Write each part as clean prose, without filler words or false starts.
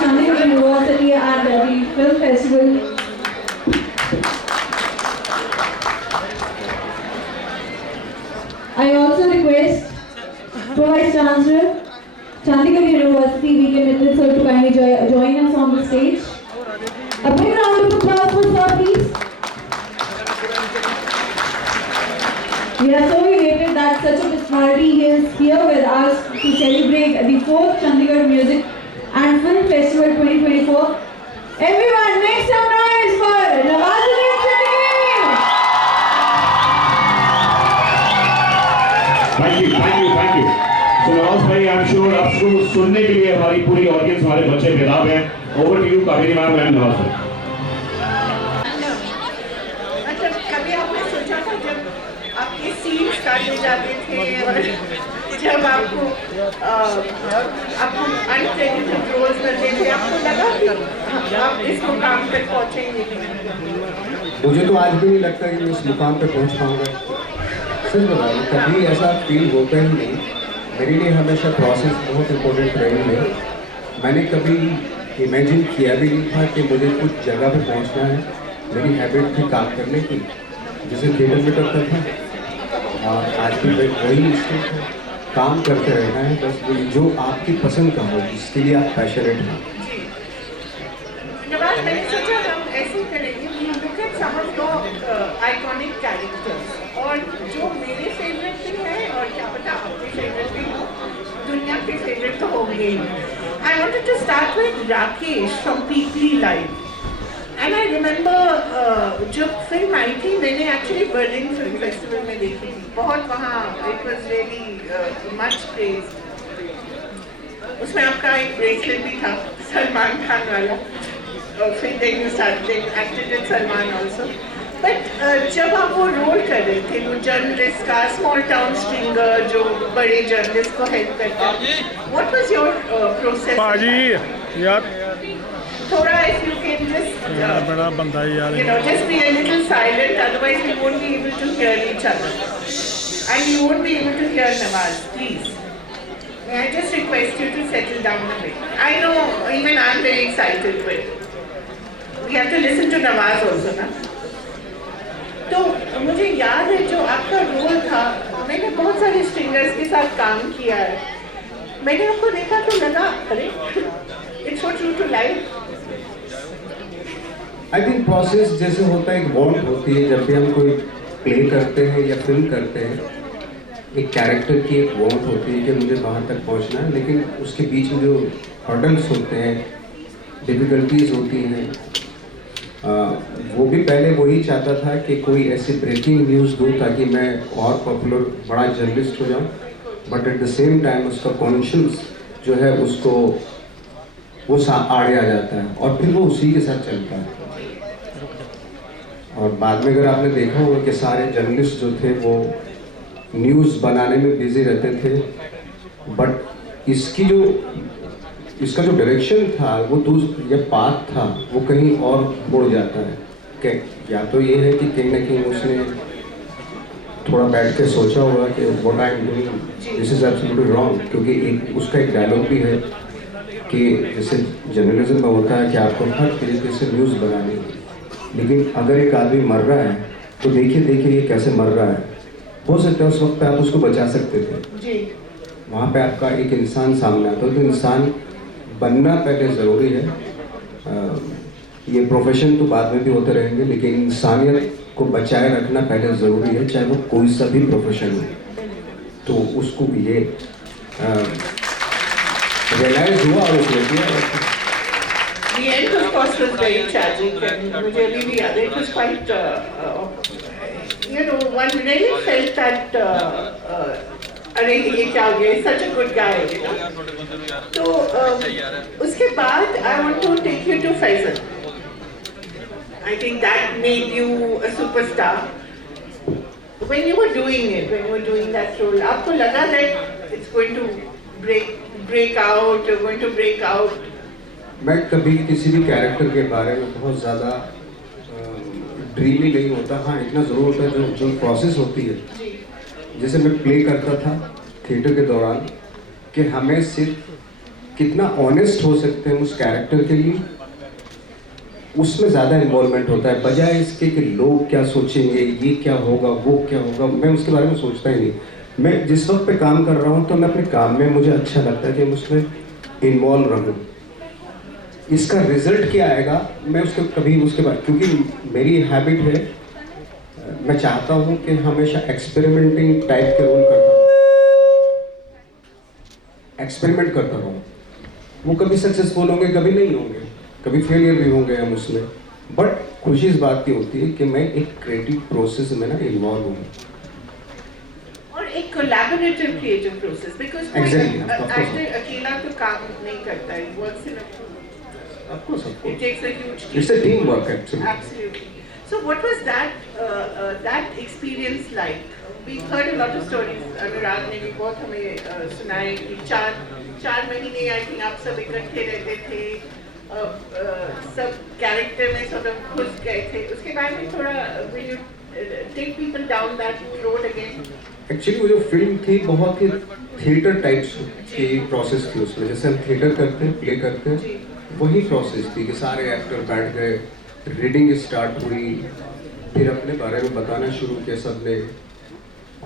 Chandigarh University and the Film Festival. I also request Vice Chancellor, Chandigarh University, V.K. Mittal sir, to kindly join us on the stage. A big round of applause for sir, please. We are so elated that such a personality is here with us to celebrate the 4th Chandigarh Music and Film Festival 2024. Everyone, make some noise for Nawazuddin Siddiqui! Thank you. So Nawaz भाई, I'm sure आपको सुनने के लिए हमारी पूरी audience, हमारे बच्चे बेताब हैं. Over to you, Kaveri ma'am and Nawaz भाई. मतलब कभी आपने सोचा था जब आपके सीन्स काटे जाते थे और जब आपको अनक्रेडिटेड रोल्स मिलते थे, आपको लगा कि आप इस मुकाम तक पहुँचेंगे? मुझे तो आज भी नहीं लगता कि मैं इस मुकाम पे पहुँच पाऊँगा. सच बता रहा हूँ, कभी ऐसा फील होता ही नहीं. मेरे लिए हमेशा प्रोसेस बहुत इम्पोर्टेंट रही है. मैंने कभी इमेजिन किया भी नहीं था कि मुझे कुछ जगह पे पहुंचना है. मेरी हैबिट थी काम करने की, जैसे थिएटर में करता था, और आज भी वही इंस्टिंक्ट है. काम करते रहना है बस, जो आपकी पसंद का हो, जिसके लिए आप पैशनेट हैं. नवाज, मैंने सोचा हम ऐसे करेंगे कि look at some of the iconic characters, और जो मेरे फेवरेट भी हैं और क्या पता आपके फेवरेट भी हो, दुनिया के फेवरेट तो होंगे ही. I wanted to start with Rakesh from Peepli Live. And I remember जब फिल्म आई थी, मैंने एक्चुअली बर्लिन फिल्म फेस्टिवल में देखी थी. बहुत वहाँ it was really much praised. उसमें आपका एक ब्रेसलेट भी था सलमान खान वाला. फिर then you started acted with Salman also. But जब आप वो रोल कर रहे थे, वो जर्नलिस्ट का, स्मॉल टाउन स्ट्रिंगर जो बड़े जर्नलिस्ट को हेल्प करता है, व्हाट वाज योर प्रोसेस? पाजी यार थोड़ा if you can just बड़ा बंदा है यार, you know, just be a little silent, otherwise we won't be able to hear each other and you won't be able to hear Nawaz. Please, may I just request you to settle down a bit? I know even I'm very excited, but we have to listen to Nawaz also, na? तो मुझे याद है जो आपका role था, मैंने बहुत सारे स्ट्रिंगर्स के साथ काम किया है. मैंने आपको देखा तो लगा अरे it's so true to life. I think process जैसे होता है, एक वॉन्ट होती है. जब भी हम कोई प्ले करते हैं या फिल्म करते हैं, एक कैरेक्टर की एक वॉन्ट होती है कि मुझे वहाँ तक पहुँचना है. लेकिन उसके बीच में जो हर्डल्स होते हैं, डिफ़िकल्टीज होती हैं, वो भी पहले वही चाहता था कि कोई ऐसी ब्रेकिंग न्यूज़ दूँ ताकि मैं और पॉपुलर बड़ा जर्नलिस्ट हो जाऊँ. But at the same time उसका कॉन्शियस जो है उसको वो आड़े आ जाता है और फिर वो उसी के साथ चलता है. और बाद में अगर आपने देखा होगा कि सारे जर्नलिस्ट जो थे वो न्यूज़ बनाने में बिजी रहते थे, बट इसका जो डायरेक्शन था, वो या पाथ था, वो कहीं और मुड़ जाता है. कि या तो ये है कि कहीं ना कहीं उसने थोड़ा बैठ के सोचा होगा कि what I am doing this is absolutely wrong. क्योंकि उसका एक डायलॉग भी है कि जैसे जर्नलिज्म में होता है कि आपको हर तरीके से न्यूज़ बनानी है, लेकिन अगर एक आदमी मर रहा है तो देखिए ये कैसे मर रहा है. हो सकता है उस वक्त पे आप उसको बचा सकते थे. वहाँ पे आपका एक इंसान सामने आता है, तो इंसान बनना पहले ज़रूरी है. ये प्रोफेशन तो बाद में भी होते रहेंगे, लेकिन इंसानियत को बचाए रखना पहले ज़रूरी है, चाहे वो कोई सा भी प्रोफेशन हो. तो उसको ये रियलाइज हुआ और उसने किया. The end of course was very tragic and मुझे अभी भी याद है. It was quite you know, one really felt that अरे ये क्या हो गया, such a good guy, you know. तो उसके बाद I want to take you to Faizal. I think that made you a superstar. When you were doing that role, आपको लगा that it's going to break out, you're going to break out? मैं कभी किसी भी character के बारे में बहुत ज़्यादा ड्रीमी नहीं होता. हाँ, इतना ज़रूर होता है जो प्रोसेस होती है. जैसे मैं प्ले करता था थिएटर के दौरान कि हमें सिर्फ कितना ऑनेस्ट हो सकते हैं उस कैरेक्टर के लिए, उसमें ज़्यादा इन्वॉल्वमेंट होता है, बजाय इसके कि लोग क्या सोचेंगे, ये क्या होगा, वो क्या होगा। मैं उसके बारे में सोचता ही नहीं। मैं जिस वक्त पे काम कर रहा हूँ तो मैं अपने काम में, मुझे अच्छा लगता है कि मैं उसमें इन्वॉल्व रहूँ। इसका रिजल्ट क्या आएगा मैं उसके कभी उसके बाद, क्योंकि मेरी हैबिट है, मैं चाहता हूँ कि हमेशा एक्सपेरिमेंटिंग टाइप के रोल करता हूँ, एक्सपेरिमेंट करता रहूँ। वो कभी सक्सेसफुल होंगे, कभी नहीं होंगे, कभी फेलियर भी होंगे हम उसमें, बट खुशी इस बात की होती है कि मैं एक क्रिएटिव प्रोसेस में ना इन्वॉल्व हूँ। और एक collaborative creative process, because Exactly, actor अकेला तो काम नहीं करता है, works in Of course, of course. It takes a huge team. It's a teamwork actually. Absolutely. So what was that experience like? We heard a lot of stories. अनुराग ने भी बहुत हमें सुनाए कि चार महीने आई थिंक आप सब इकट्ठे रहते थे, सब कैरेक्टर में सब घुस गए थे। उसके बाद में थोड़ा will you take people down that road again? Actually वो जो फिल्म थी बहुत ही थिएटर टाइप्स की प्रोसेस थी उसमें, जैसे हम थिएटर करते हैं, प्ले करते हैं, वही प्रोसेस थी कि सारे एक्टर बैठ गए, रीडिंग स्टार्ट हुई, फिर अपने बारे में बताना शुरू किया सबने,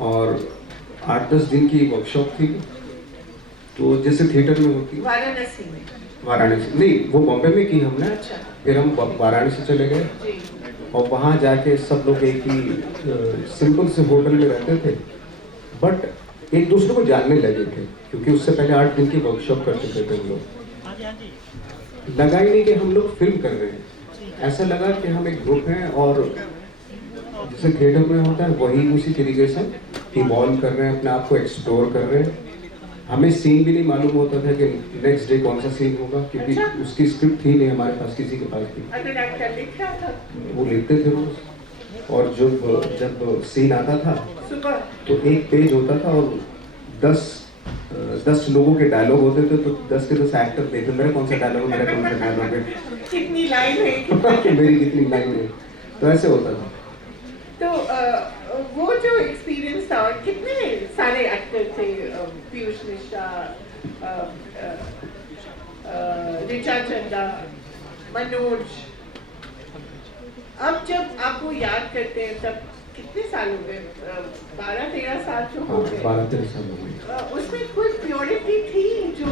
और 8-10 दिन की वर्कशॉप थी। तो जैसे थिएटर में होती, वाराणसी में, वाराणसी नहीं, वो बॉम्बे में की हमने। अच्छा। फिर हम वाराणसी चले गए जी, और वहाँ जाके सब लोग एक ही सिंपल से होटल में रहते थे, बट एक दूसरे को जानने लगे थे, क्योंकि उससे पहले 8 दिन की वर्कशॉप कर चुके थे हम लोग। लगा ही नहीं कि हम लोग फिल्म कर रहे हैं, ऐसा लगा कि हम एक ग्रुप हैं और जैसे थिएटर में होता है वही उसी तरीके से इवॉल्व कर रहे हैं, अपने आप को एक्सप्लोर कर रहे हैं। हमें सीन भी नहीं मालूम होता था कि नेक्स्ट डे कौन सा सीन होगा, क्योंकि अच्छा। उसकी स्क्रिप्ट थी नहीं हमारे पास, किसी के पास भी। अगर एक्टर लिख रहा था वो लिखते थे रोज, और जब सीन आता था सुबह, तो एक पेज होता था और 10 लोगों के डायलॉग होते थे, तो 10 के 10 एक्टर देखते मेरा कौन सा डायलॉग है, मेरा कौन सा डायलॉग है, कितनी लाइन है, मेरी कितनी लाइन है, तो ऐसे होता था। तो वो जो एक्सपीरियंस था, और कितने सारे एक्टर थे, पीयूष मिश्रा, ऋचा चड्ढा, मनोज, अब जब आप वो याद करते हैं तब कितने साल हो गए, 12-13 साल जो हो गए, 12-13 साल हो गए। उसमें कोई प्योरिटी थी जो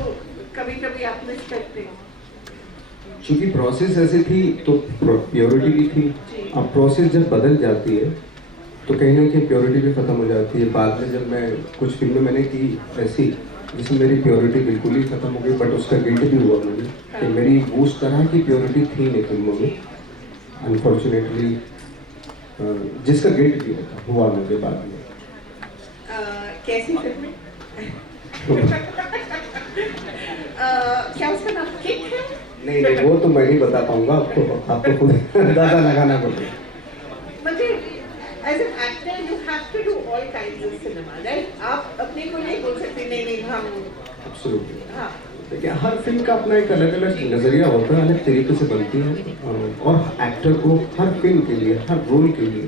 कभी कभी आप मिस करते हैं? चूंकि प्रोसेस ऐसी थी तो प्योरिटी भी थी। अब प्रोसेस जब बदल जाती है तो कहीं ना कहीं प्योरिटी भी खत्म हो जाती है। बाद में जब मैं कुछ फिल्में मैंने की ऐसी जिसमें मेरी प्योरिटी बिल्कुल ही खत्म हो गई, बट उसका गिल्ट भी हुआ मुझे कि मेरी उस तरह की प्योरिटी थी नहीं फिल्मों में, अनफॉर्चुनेटली, जिसका गिल्ट भी हुआ मुझे बाद में। कैसी फिल्में? क्या उसका नाम किक है? नहीं, वो तो मैं नहीं बता पाऊंगा आपको खुद अंदाजा लगाना पड़ेगा। मतलब as an actor you have to do all kinds of cinema, right? आप अपने को नहीं बोल सकते नहीं हम Absolutely. हाँ, देखिए हर फिल्म का अपना एक अलग अलग नज़रिया होता है, अलग तरीके से बनती है, और एक्टर को हर फिल्म के लिए, हर रोल के लिए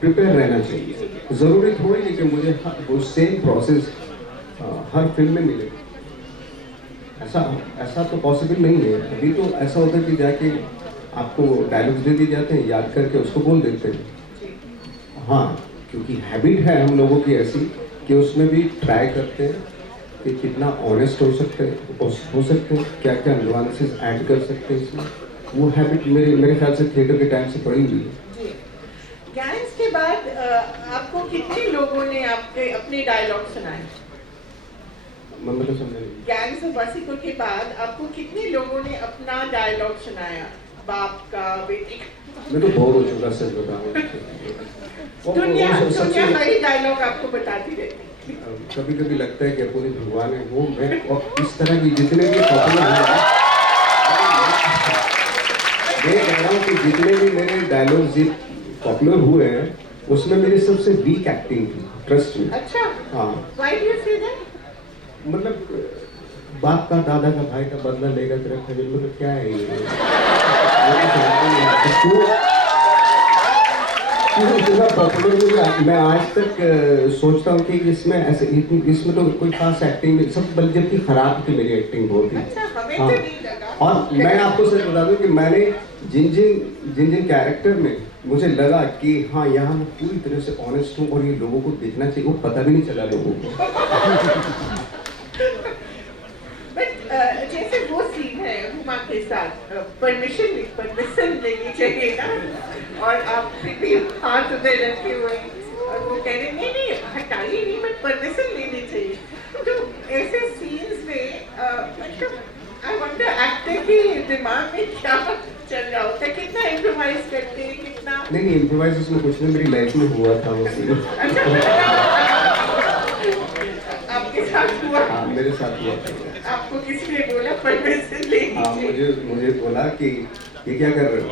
प्रिपेयर रहना चाहिए। ज़रूरी थोड़ी है कि मुझे वो सेम प्रोसेस हर फिल्म में मिले, ऐसा तो पॉसिबल नहीं है। अभी तो ऐसा होता है कि जाके आपको डायलॉग्स दे दिए जाते हैं, याद करके उसको बोल देते हैं। हाँ, क्योंकि हैबिट है हम लोगों की ऐसी कि उसमें भी ट्राई करते हैं कि कितना ऑनेस्ट हो सकते हैं, क्या क्या नुआंसेस ऐड कर सकते हैं इसमें। वो हैबिट मेरे ख्याल से थिएटर के टाइम से पड़ी हुई है। गैंग्स के बाद आपको कितने लोगों ने आपके अपने डायलॉग सुनाए? मैं मतलब समझ नहीं। गैंग्स ऑफ वासेपुर के बाद आपको कितने लोगों ने अपना डायलॉग सुनाया, बाप का, बेटे का? मैं तो बोर हो चुका, सच बताऊं। दुनिया वही डायलॉग आपको बताती रहती। कभी कभी लगता है कि अपनी भगवान है वो मैं, और इस तरह की जितने भी पॉपुलर हैं, मैं कह रहा हूँ कि जितने भी मेरे डायलॉग्स पॉपुलर हुए हैं उसमें मेरी सबसे वीक एक्टिंग थी, ट्रस्ट में। अच्छा, हाँ, why do you say that? मतलब बाप का, दादा का, भाई का बदला लेगा तेरा खजूर, मतलब क्या है ये? इतना पॉपुलर मुझे मैं आज तक सोचता हूँ कि इसमें ऐसे इसमें तो कोई खास एक्टिंग सब बल्कि जबकि खराब थी मेरी एक्टिंग बहुत ही। अच्छा, हमें हाँ। तो नहीं लगा। और मैं आपको सच बता दूं कि मैंने जिन कैरेक्टर में मुझे लगा कि हाँ यहाँ मैं पूरी तरह से ऑनेस्ट हूँ और ये लोगों को देखना चाहिए, वो पता भी नहीं चला लोगों को। बट जैसे वो सीन है हुमा के साथ, परमिशन लेनी चाहिए ना, और आप फिर भी हाथ उधर रखे हुए और वो कह रहे नहीं हटाइए नहीं, बट परमिशन लेनी चाहिए। तो ऐसे सीन्स में मतलब आई वंडर एक्टर के दिमाग में क्या चल रहा होता है, कितना इम्प्रोवाइज करते हैं, कितना नहीं इम्प्रोवाइज उसमें कुछ नहीं, मेरी लाइफ में हुआ था वो सीन। आपके साथ हुआ? हाँ मेरे साथ हुआ था। आपको किसी ने बोला परमिशन लेनी हाँ चाहिए? मुझे बोला कि ये क्या कर रहे हो,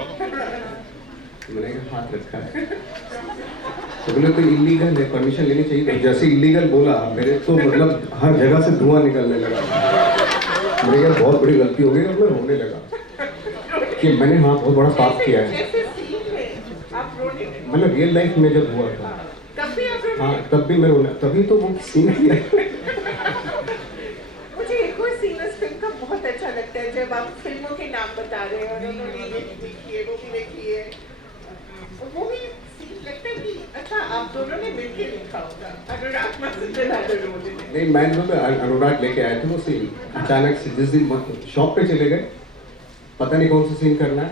मैंने कहा हाथ रखा है, तो बोले तो इलीगल है, परमिशन लेनी चाहिए। तो जैसे इलीगल बोला मेरे तो मतलब हर जगह से धुआं निकलने लगा। मेरे क्या बहुत बड़ी गलती हो गई और मैं रोने लगा कि मैंने हाँ बहुत बड़ा पाप किया है। जैसे सीन में आप रोने लगे? मतलब रियल लाइफ में जब हुआ था तब भी आप रोने हाँ लगे? तब भी मैं रोना, तभी तो वो सीन किया। मुझे एक और सीन उस फिल्म का बहुत अच्छा लगता है, जब आप फिल्मों के नाम बता रहे हैं और उन्होंने ये भी देखी है, वो भी देखी है, वो भी सीन लगता है कि अच्छा आप दोनों ने मिलके लिखा होगा, अनुराग मसूदलाल रोने ने। नहीं मैंने तो अनुराग लेके आए थे वो सीन, अचानक से जिस दिन शॉप पे चले गए, पता नहीं कौन सा सीन करना है,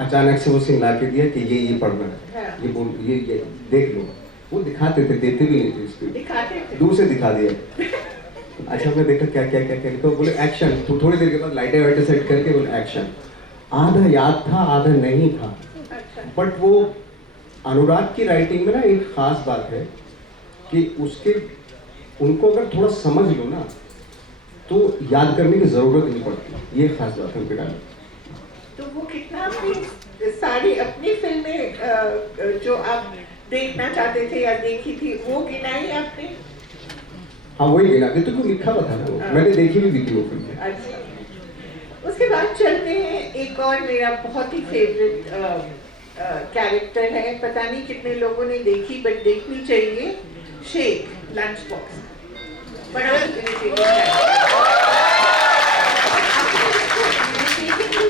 अचानक से वो सीन ला के दिया कि ये पढ़ना है, हाँ। ये बोल ये देख लो। वो दिखाते थे, देते भी नहीं थे स्पीड, दिखाते थे? दूर से दिखा दिया। अच्छा हमने देखा क्या क्या क्या क्या, तो बोले एक्शन, तो थोड़ी देर के बाद लाइटें वाइटें सेट करके बोले एक्शन। आधा याद था आधा नहीं था, अच्छा। बट वो अनुराग की राइटिंग में ना एक खास बात है कि उसके उनको अगर थोड़ा समझ लो ना तो याद करने की जरूरत नहीं पड़ती, ये खास बात है उनके डायलॉग। तो वो कितना अपनी सारी अपनी फिल्में जो आप देखना चाहते थे या देखी थी वो गिनाई आपने? हाँ वही गिना दे, तो क्यों लिखा हुआ था ना वो, मैंने देखी भी थी वो फिल्म। अच्छा, उसके बाद चलते हैं एक और मेरा बहुत ही फेवरेट कैरेक्टर है, पता नहीं कितने लोगों ने देखी बट देखनी चाहिए, शेख लंच बॉक्स। बड़ा irritating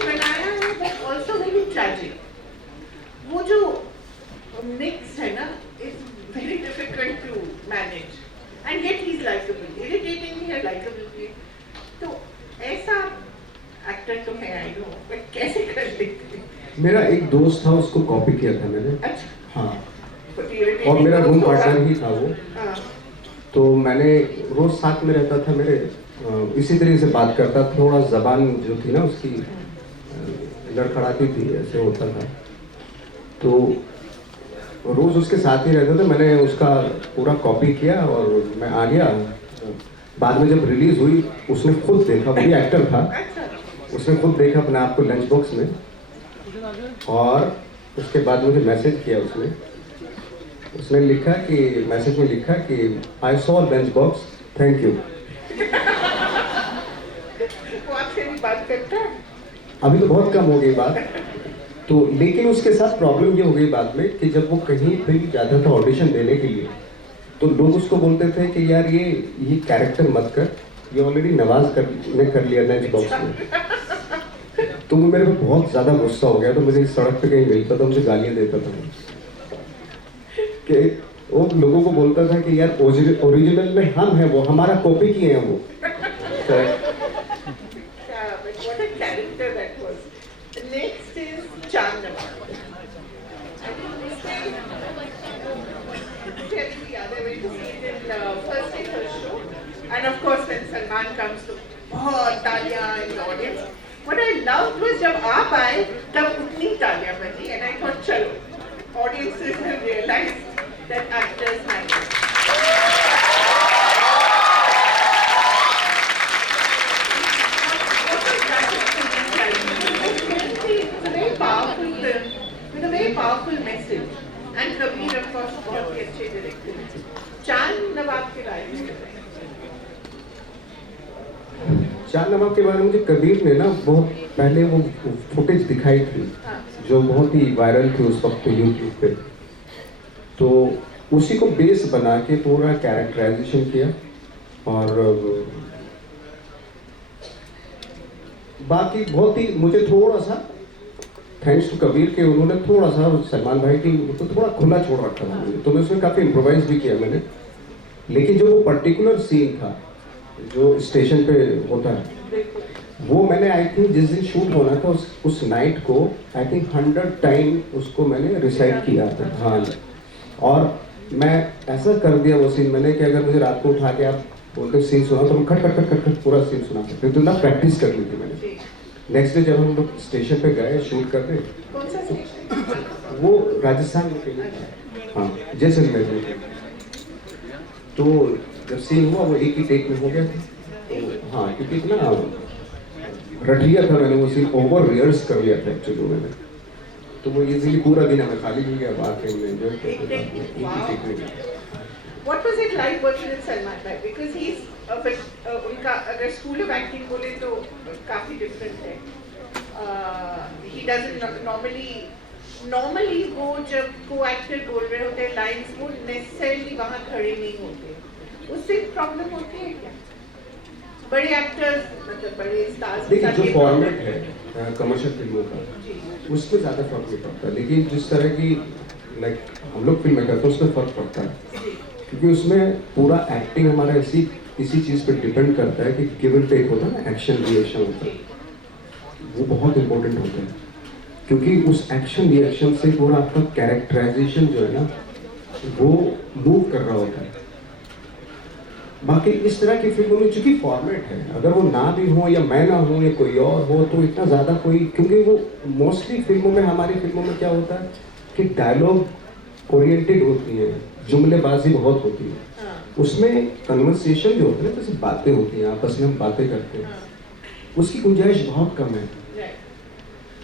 बनाया है बट ऑल्सो वेरी ट्रैजिक। वो जो मिक्स है ना, it's very difficult to manage and yet he's likable, irritatingly and likably. तो ऐसा एक्टर तो है आई नो, बट कैसे कर लेते हैं? मेरा एक दोस्त था, उसको कॉपी किया था मैंने। अच्छा। हाँ But irritating और मेरा रूम दोस्त होगा। पार्टनर ही था वो, हाँ। तो मैंने रोज साथ में रहता था मेरे, इसी तरीके से बात करता, थोड़ा जबान जो थी ना उसकी लड़खड़ाती थी, ऐसे होता था, तो रोज उसके साथ ही रहता था। मैंने उसका पूरा कॉपी किया और मैं आ गया। बाद में जब रिलीज हुई उसने खुद देखा, वो भी एक्टर था, अच्छा। उसने खुद देखा अपने आप को लंच बॉक्स में, और उसके बाद मुझे मैसेज किया उसने लिखा कि मैसेज में लिखा कि I saw lunch box, thank you. वो आपसे भी बात करता है? अभी तो बहुत कम हो गई बात, तो लेकिन उसके साथ प्रॉब्लम ये हो गई बाद में कि जब वो कहीं पे भी जाता था ऑडिशन देने के लिए, तो लोग उसको बोलते थे कि यार ये कैरेक्टर मत कर, ये ऑलरेडी नवाज ने कर लिया लंच बॉक्स में। तो वो मेरे को बहुत ज़्यादा गुस्सा हो गया, तो मुझे सड़क पे कहीं मिलता था, मुझे गालियाँ देता था कि वो लोगों को बोलता था कि यार ओरिजिनल में हम हैं, वो हमारा कॉपी किए हैं वो। What a character that was. Next is Chand Nawaz. I think this time, they're going to see it in first day first show. And of course when Salman comes to बहुत तालियां in the audience. What I loved was जब आप आए तब उतनी तालियां बजी and I thought चलो audiences have realized that actors matter. It's a very powerful film with a very powerful message. And Kabir, of course, बहुत ही अच्छे director हैं. चांद नवाब के बारे में बताइए. चांद नवाब के बारे में मुझे कबीर ने ना बहुत पहले वो फुटेज दिखाई थी, हाँ. जो बहुत ही वायरल थी उस वक्त यूट्यूब पे। तो उसी को बेस बना के पूरा कैरेक्टराइजेशन किया। और बाकी बहुत ही मुझे थोड़ा सा थैंक्स टू कबीर के उन्होंने थोड़ा सा सलमान भाई की तो थोड़ा खुला छोड़ रखा था मुझे, तो मैं उसमें काफ़ी इम्प्रोवाइज भी किया मैंने। लेकिन जो वो पर्टिकुलर सीन था जो स्टेशन पे होता है, वो मैंने आई थिंक जिस दिन शूट होना था उस नाइट को आई थिंक 100 टाइम उसको मैंने रिसाइट किया था। हाँ, और मैं ऐसा कर दिया वो सीन मैंने कि अगर मुझे रात को उठा के आप बोलते सीन सुना तो मैं खट खट खट खट खट पूरा सीन सुना सकते, तो ना प्रैक्टिस कर ली थी मैंने। नेक्स्ट डे जब हम लोग स्टेशन पे गए शूट करने, कौन सा स्टेशन? वो राजस्थान में कहीं था, हाँ जैसलमेर में। तो जब सीन हुआ वो एक ही टेक में हो गया था। तो हाँ, क्योंकि इतना रट लिया था मैंने वो सीन, ओवर रिहर्स कर लिया था एक्चुअली मैंने, तो वो इजीली पूरा दिन हमें खाली मिल गया बात में एंजॉय करते थे। What was it like working with Salman Bhai? Because he's उनका अगर स्कूल ऑफ एक्टिंग बोले तो काफी डिफरेंट है। He doesn't normally वो जब को एक्टर बोल रहे होते हैं लाइंस, वो नेसेसरली वहाँ खड़े नहीं होते, उससे प्रॉब्लम होती है क्या? बड़े एक्टर्स मतलब बड़े स्टार्स, देखिए जो फॉर्मेट है कमर्शियल फिल्मों का उसमें ज़्यादा फर्क नहीं पड़ता, लेकिन जिस तरह की लाइक हम लोग फिल्में करते हैं उसमें फ़र्क पड़ता है, क्योंकि उसमें पूरा एक्टिंग हमारा इसी चीज़ पे डिपेंड करता है कि गिव एंड टेक होता है ना, एक्शन रिएक्शन होता है, वो बहुत इंपॉर्टेंट होता है, क्योंकि उस एक्शन रिएक्शन से पूरा आपका कैरेक्टराइजेशन जो है ना वो मूव कर रहा होता है। बाकी इस तरह की फिल्मों में चूंकि फॉर्मेट है, अगर वो ना भी हो या मैं ना हूँ या कोई और हो तो इतना ज़्यादा कोई, क्योंकि वो मोस्टली फिल्मों में हमारी फिल्मों में क्या होता है कि डायलॉग ओरिएंटेड होती है, जुमलेबाजी बहुत होती है, उसमें कन्वर्सेशन जो होता है ना, जैसे बातें होती हैं आपस में हम बातें करते हैं, उसकी गुंजाइश बहुत कम है,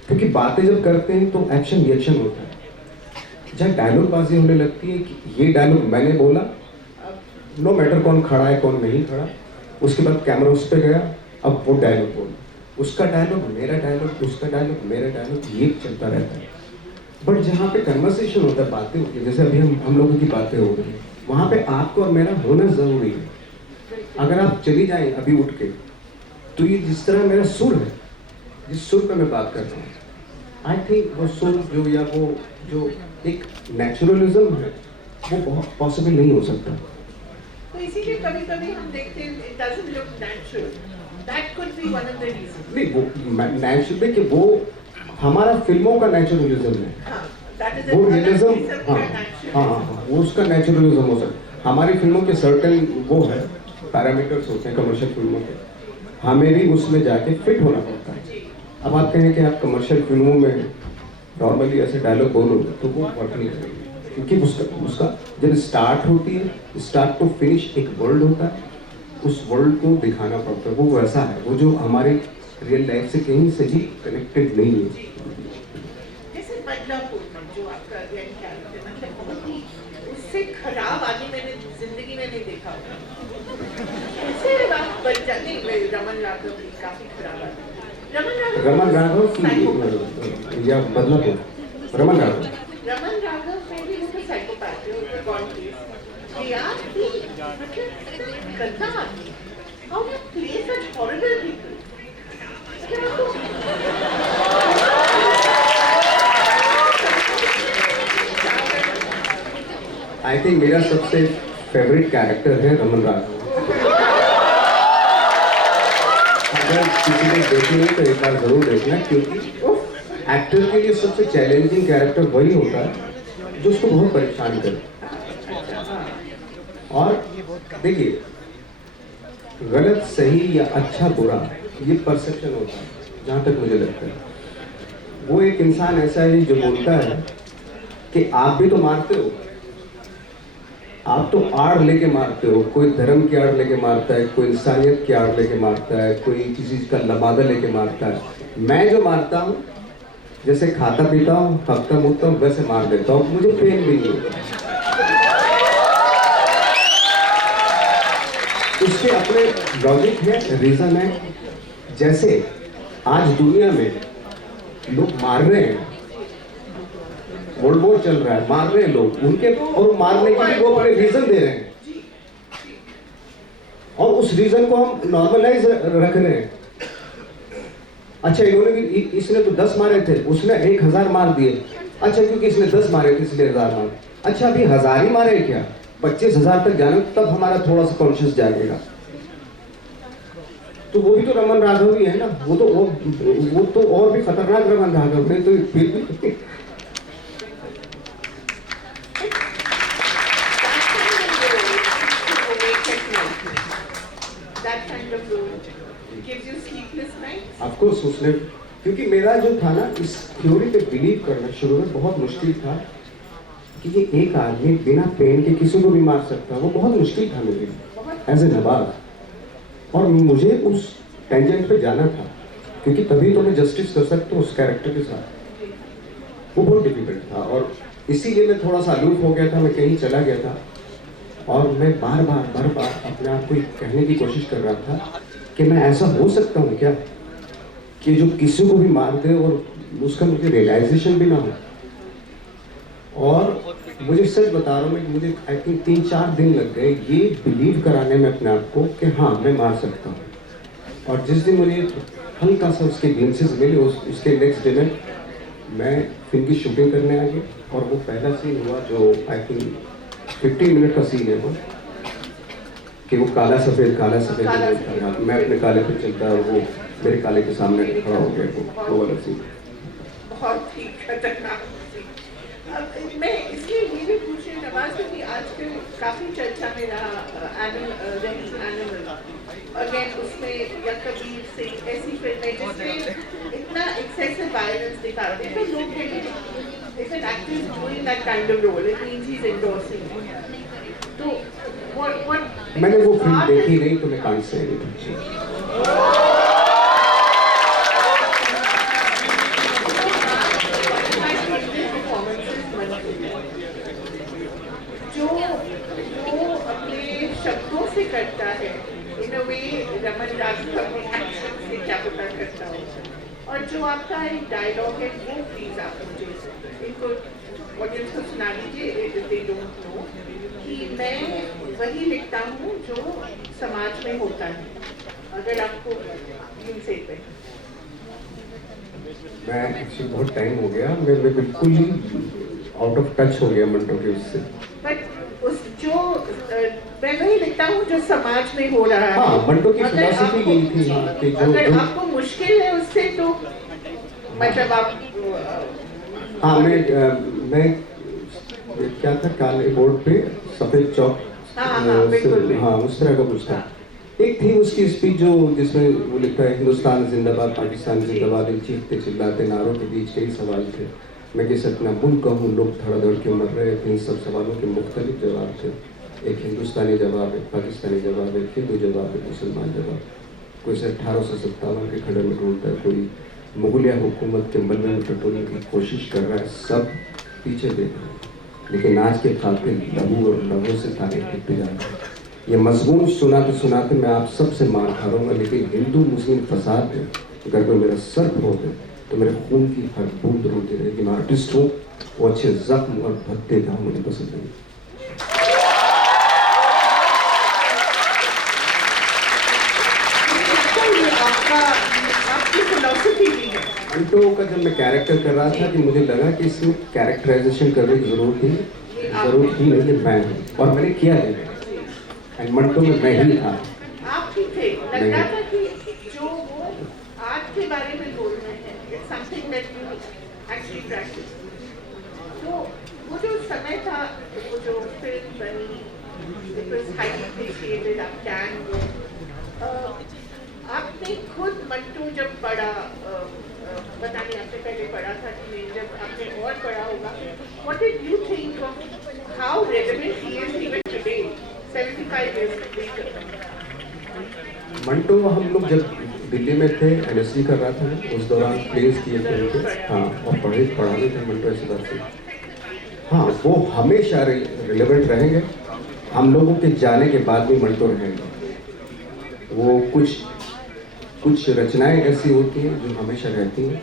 क्योंकि बातें जब करते हैं तो एक्शन रिएक्शन होता है। जब डायलॉग बाजी होने लगती है कि ये डायलॉग मैंने बोला, नो मैटर कौन खड़ा है कौन नहीं खड़ा, उसके बाद कैमरा उस पर गया, अब वो डायलॉग बोल, उसका डायलॉग मेरा डायलॉग, उसका डायलॉग मेरा डायलॉग, ये चलता रहता है। बट जहाँ पे कन्वर्सेशन होता है, बातें होती है, जैसे अभी हम लोगों की बातें हो रही हैं, वहाँ पे आपको और मेरा होना ज़रूरी है। अगर आप चली जाएं अभी उठ के, तो ये जिस तरह मेरा सुर है, जिस सुर पे मैं बात कर रहा हूँ, आई थिंक वो सुर जो या वो जो एक नेचुरलिज्म है वो बहुत पॉसिबल नहीं हो सकता। तो इसीलिए कभी-कभी हम देखते हैं it doesn't look natural. That could be one of the reasons. नहीं, वो नेचुरल देखिए, वो हमारा फिल्मों का नेचुरलिज्म है, हाँ, that is वो a रियलिज्म, reason हाँ, वो उसका नेचुरलिज्म हो सकता है। हमारी फिल्मों के सर्टेन वो है पैरामीटर्स होते हैं कमर्शियल फिल्मों के, हमें भी उसमें जाके फिट होना पड़ता है। अब आप कहें कि आप कमर्शियल फिल्मों में नॉर्मली ऐसे डायलॉग बोलोगे तो वो वर्क नहीं करेगी, क्योंकि उसका जब स्टार्ट होती है, स्टार्ट टू फिनिश एक वर्ल्ड होता है, उस वर्ल्ड को दिखाना पड़ता है, वो वैसा है, वो जो हमारे रियल लाइफ से कहीं से भी कनेक्टेड नहीं है। जैसे बदलापुर में जो आपका रियल कैरेक्टर, मतलब बहुत ही उससे खराब आदमी मैंने जिंदगी में नहीं देखा होगा। उससे आप बच जाते हैं। रमन राघव भी काफी खराब आदमी। रमन राघव की या बदलापुर, रमन राघव में भी वो तो साइकोपैथ है, उसका गॉड केस यार भी मतलब गंदा आदमी। How you play such horrible people? I think मेरा सबसे फेवरेट कैरेक्टर है रमन राघव। अगर किसी ने देखी नहीं तो एक बार जरूर देखना, क्योंकि एक्टर के लिए सबसे चैलेंजिंग कैरेक्टर वही होता है जो उसको बहुत परेशान करे। और देखिए, गलत सही या अच्छा बुरा ये परसेप्शन होता है, जहाँ तक मुझे लगता है। वो एक इंसान ऐसा है जो बोलता है कि आप भी तो मारते हो, आप तो आड़ लेके मारते हो, कोई धर्म की आड़ लेके मारता है, कोई इंसानियत की आड़ लेके मारता है, कोई किसी का लबादा लेके मारता है। मैं जो मारता हूँ, जैसे खाता पीता हूँ, हफ्ता मुकता हूँ, वैसे मार देता हूँ, मुझे पेन भी नहीं होता। उसके अपने लॉजिक है, रीजन है। जैसे आज दुनिया में लोग मार रहे हैं, वर्ल्ड वॉर चल रहा है, मार रहे हैं लोग उनके, और मारने के लिए वो अपने रीजन दे रहे हैं, और उस रीजन को हम नॉर्मलाइज रख रहे हैं। अच्छा इन्होंने भी, इसने तो 10 मारे थे, उसने 1000 मार दिए। अच्छा क्योंकि इसने 10 मारे थे इसलिए 1000 मारे। अच्छा अभी 1000 ही मारे क्या, 25,000 तक जाना, तब हमारा थोड़ा सा कॉन्शियस जागेगा। तो वो भी तो रमन राघव ही है ना, वो तो और भी खतरनाक रमन राघव है, तो फिर भी ऑफ कोर्स उसने, क्योंकि मेरा जो था ना, इस थ्योरी पे बिलीव करना शुरू में बहुत मुश्किल था कि ये एक आदमी बिना पेन के किसी को भी मार सकता, वो बहुत मुश्किल था मेरे लिए एज ए नवाब। और मुझे उस टेंजेंट पे जाना था, क्योंकि तभी तो मैं जस्टिस कर सकता हूँ उस कैरेक्टर के साथ। वो बहुत डिफिकल्ट था, और इसीलिए मैं थोड़ा सा अलूफ हो गया था, मैं कहीं चला गया था, और मैं बार बार अपने आप को कहने की कोशिश कर रहा था कि मैं ऐसा हो सकता हूँ क्या कि जो किसी को भी मार दे और उसका मुझे रियलाइजेशन भी ना हो। और मुझे सच बता रहा हूँ मैं, मुझे आई थिंक 3-4 दिन लग गए ये बिलीव कराने में अपने आप को कि हाँ मैं मार सकता हूँ। और जिस दिन मुझे हल्का सा उसके ग्लिम्सेस मिले, उसके नेक्स्ट डे में मैं फिल्म की शूटिंग करने आ गया, और वो पहला सीन हुआ जो आई थिंक 15 मिनट का सीन है वो, कि वो काला सफ़ेद मैं अपने काले पे चलता, वो मेरे काले के सामने खड़ा हो गया, वो वाला सीन बहुत ही खतरनाक सीन। अब मैं इसलिए ये भी पूछ रही नवाज, क्योंकि आजकल काफ़ी चर्चा में रहा एनिमल, अगेन उसमें या कबीर से ऐसी फिल्में जिसमें इतना एक्सेसिव वायलेंस दिखा रहे हैं, तो लोग if an actor is doing that kind of role, it means he's endorsing it. तो what मैंने वो फिल्म देखी नहीं, तो मैं कांट से नहीं। शब्दों से करता है, इन अ वे रमन राघव अपने एक्शन से क्या पता करता हो, और जो आपका एक डायलॉग है वो प्लीज आप मुझे इनको ऑडियंस को सुना दीजिए, इफ दे डोंट नो, कि मैं वही लिखता हूँ जो समाज में होता है। अगर आपको इनसे पे मैं एक्चुअली बहुत टाइम हो गया, मैं बिल्कुल ही आउट ऑफ टच हो गया मंटो के उससे, बट उस जो मैं वही लिखता हूँ जो समाज में हो रहा है। हाँ, मंटो की फिलॉसफी यही थी, हाँ, कि अगर आपको मुश्किल है उससे तो मतलब आप हाँ मैं क्या था, काले बोर्ड पे सफेद चौक, हाँ उस तरह का कुछ था। एक थी उसकी स्पीच जो जिसमें वो लिखता है हिंदुस्तान जिंदाबाद पाकिस्तान जिंदाबाद, इन चीखते चिल्लाते नारों के बीच कई सवाल थे, मैं किस अपना मुल्क कहूँ, लोग धड़ाधड़ के मर रहे थे, इन सब सवालों के मुख्तलिफ जवाब थे। एक हिंदुस्तानी जवाब है, पाकिस्तानी जवाब है, हिंदू जवाब है, मुसलमान जवाब। कोई से 1857 के खंडर में ढूंढता है, कोई मुगलिया हुकूमत के मलबे में टटोलने की कोशिश कर रहा है, सब पीछे देख रहे हैं, लेकिन आज के कातिल लहू और लहू से तारीख लिखते जा रहे हैं। ये मजमून सुनाते सुनाते मैं आप सबसे मार खा रहा हूँ, लेकिन हिंदू मुस्लिम फसाद में अगर कोई मेरा सर खो दे तो मेरे खून की हर बूंद रोती रहेगी। मैं आर्टिस्ट हूँ, वो अच्छे जख्म और भत्ते का मुझे पसंद नहीं। मंटो का जब मैं कैरेक्टर कर रहा था कि मुझे लगा कि इसमें कैरेक्टराइजेशन करने की जरूरत ही नहीं, मैं हूँ, और मैंने किया है, एंड मंटो में मैं ही था। आप ही थे, लग रहा था कि जो वो आर्ट के बारे में बोल रहे हैं, it's something that you actually practice। तो वो जो समय था, वो जो फिल्म बनी, it was highly appreciated, आप कैन वो आपने खुद मंटो जब पढ़ा, पता नहीं आपने पहले पढ़ा था कि नहीं, जब आपने और पढ़ा होगा, what did you think of how relevant he is even today, 75 years later? Manto हम लोग जब दिल्ली में थे, LSD कर रहा था, उस दौरान प्लेस किए थे उनके, हाँ, और पढ़ाने थे मंटो ऐसी बात थी। हाँ, वो हमेशा रिलेवेंट रहेंगे, हम लोगों के जाने के बाद भी मंटो रहेंगे। वो कुछ रचनाएं ऐसी होती हैं जो हमेशा रहती हैं,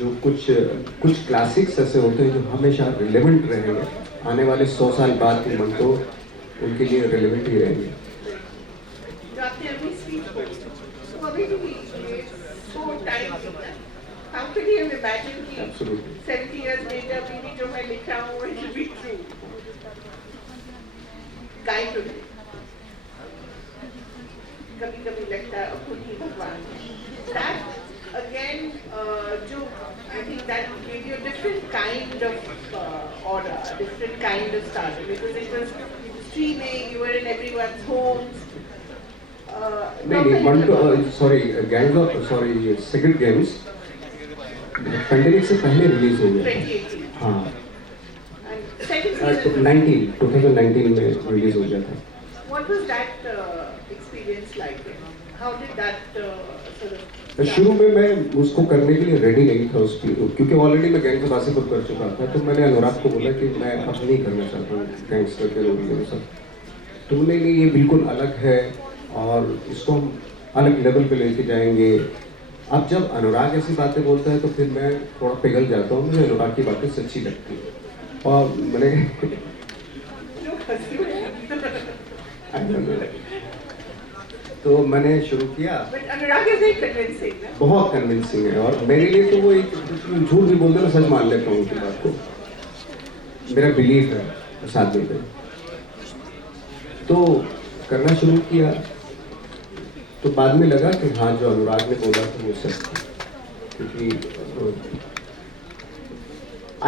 जो कुछ क्लासिक्स ऐसे होते हैं जो हमेशा रिलेवेंट रहेंगे, आने वाले 100 साल बाद भी मंटो उनके लिए रिलेवेंट ही रहेंगे। जो आपने अभी स्पीच पढ़ी, तो अभी भी ये so time है। How could you imagine कि Absolutely. 70 years later अभी भी जो मैं लिख रहा हूँ it will be true. Guy today. कभी-कभी लगता है अब खुद ही भगवान है। That again जो I think that gave you a different kind of aura, a different kind of stardom because it was streaming, you were in everyone's homes. नहीं Manto sorry secret games pandemic से पहले रिलीज हो गया 2018. था। हाँ, And second season, 2019 में release हो गया था। what was that experience like? How did that sort of? शुरू में मैं उसको करने के लिए रेडी नहीं था उसकी, क्योंकि ऑलरेडी मैं गैंग ऑफ वासेपुर कर चुका था। तो मैंने अनुराग को बोला कि मैं अब नहीं करना चाहता हूँ गैंगस्टर के रोल में सब। तो बोले नहीं, ये बिल्कुल अलग है और इसको हम अलग लेवल पे लेके जाएंगे। अब जब अनुराग ऐसी बातें बोलता है तो फिर मैं थोड़ा पिघल जाता हूँ, मुझे अनुराग की बातें सच्ची लगती है। और मैंने तो मैंने शुरू किया। But Anurag is very convincing. ना? बहुत कन्विंसिंग है और मेरे लिए तो वो एक झूठ भी बोलते मैं सच मान लेता हूँ उनकी बात को। मेरा बिलीफ है साथ में तो करना शुरू किया। तो बाद में लगा कि हाँ, जो अनुराग ने बोला था वो सच था। क्योंकि